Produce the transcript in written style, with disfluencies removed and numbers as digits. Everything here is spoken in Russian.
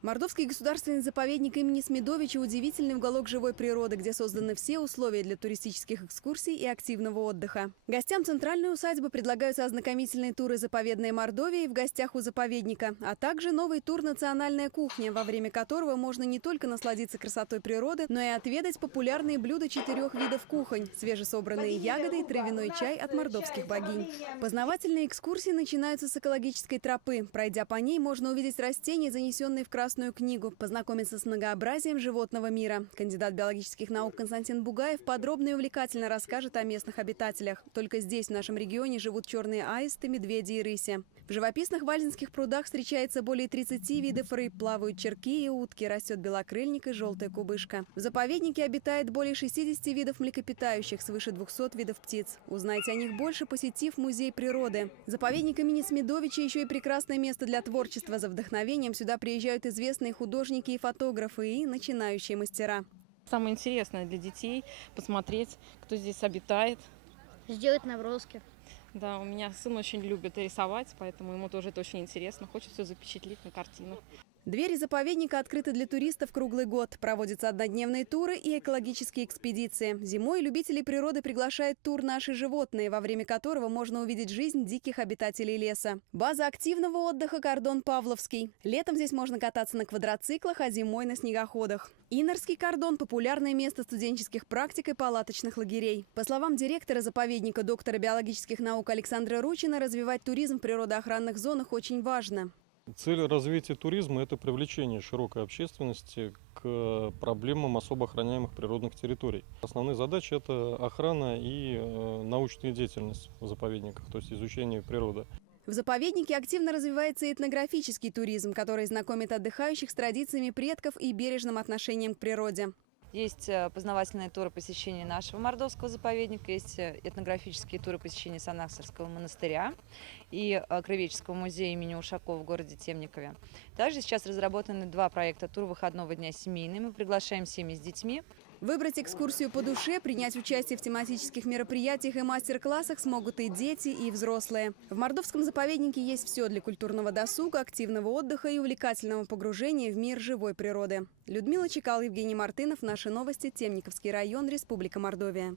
Мордовский государственный заповедник имени Смедовича – удивительный уголок живой природы, где созданы все условия для туристических экскурсий и активного отдыха. Гостям центральной усадьбы предлагаются ознакомительные туры «Заповедная Мордовия» в гостях у заповедника, а также новый тур «Национальная кухня», во время которого можно не только насладиться красотой природы, но и отведать популярные блюда 4 видов кухонь – свежесобранные ягоды и травяной чай от мордовских богинь. Познавательные экскурсии начинаются с экологической тропы. Пройдя по ней, можно увидеть растения, занесенные в Красную книгу, познакомиться с многообразием животного мира. Кандидат биологических наук Константин Бугаев подробно и увлекательно расскажет о местных обитателях. Только здесь, в нашем регионе, живут черные аисты, медведи и рыси. В живописных вальзинских прудах встречается более 30 видов рыб, плавают черки и утки, растет белокрыльник и желтая кубышка. В заповеднике обитает более 60 видов млекопитающих, свыше 200 видов птиц. Узнайте о них больше, посетив музей природы. Заповедник имени Смедовича еще и прекрасное место для творчества. За вдохновением сюда приезжают известные художники и фотографы, и начинающие мастера. Самое интересное для детей – посмотреть, кто здесь обитает. Сделать наброски. Да, у меня сын очень любит рисовать, поэтому ему тоже это очень интересно. Хочет все запечатлеть на картинах. Двери заповедника открыты для туристов круглый год. Проводятся однодневные туры и экологические экспедиции. Зимой любители природы приглашают тур «Наши животные», во время которого можно увидеть жизнь диких обитателей леса. База активного отдыха «Кордон Павловский». Летом здесь можно кататься на квадроциклах, а зимой на снегоходах. Инорский кордон – популярное место студенческих практик и палаточных лагерей. По словам директора заповедника, доктора биологических наук Александра Ручина, развивать туризм в природоохранных зонах очень важно. Цель развития туризма – это привлечение широкой общественности к проблемам особо охраняемых природных территорий. Основные задачи – это охрана и научная деятельность в заповедниках, то есть изучение природы. В заповеднике активно развивается этнографический туризм, который знакомит отдыхающих с традициями предков и бережным отношением к природе. Есть познавательные туры посещения нашего мордовского заповедника, есть этнографические туры посещения Санаксарского монастыря и Краеведческого музея имени Ушакова в городе Темникове. Также сейчас разработаны 2 проекта «Тур выходного дня семейный». Мы приглашаем семьи с детьми. Выбрать экскурсию по душе, принять участие в тематических мероприятиях и мастер-классах смогут и дети, и взрослые. В Мордовском заповеднике есть все для культурного досуга, активного отдыха и увлекательного погружения в мир живой природы. Людмила Чекал, Евгений Мартынов. Наши новости. Темниковский район, Республика Мордовия.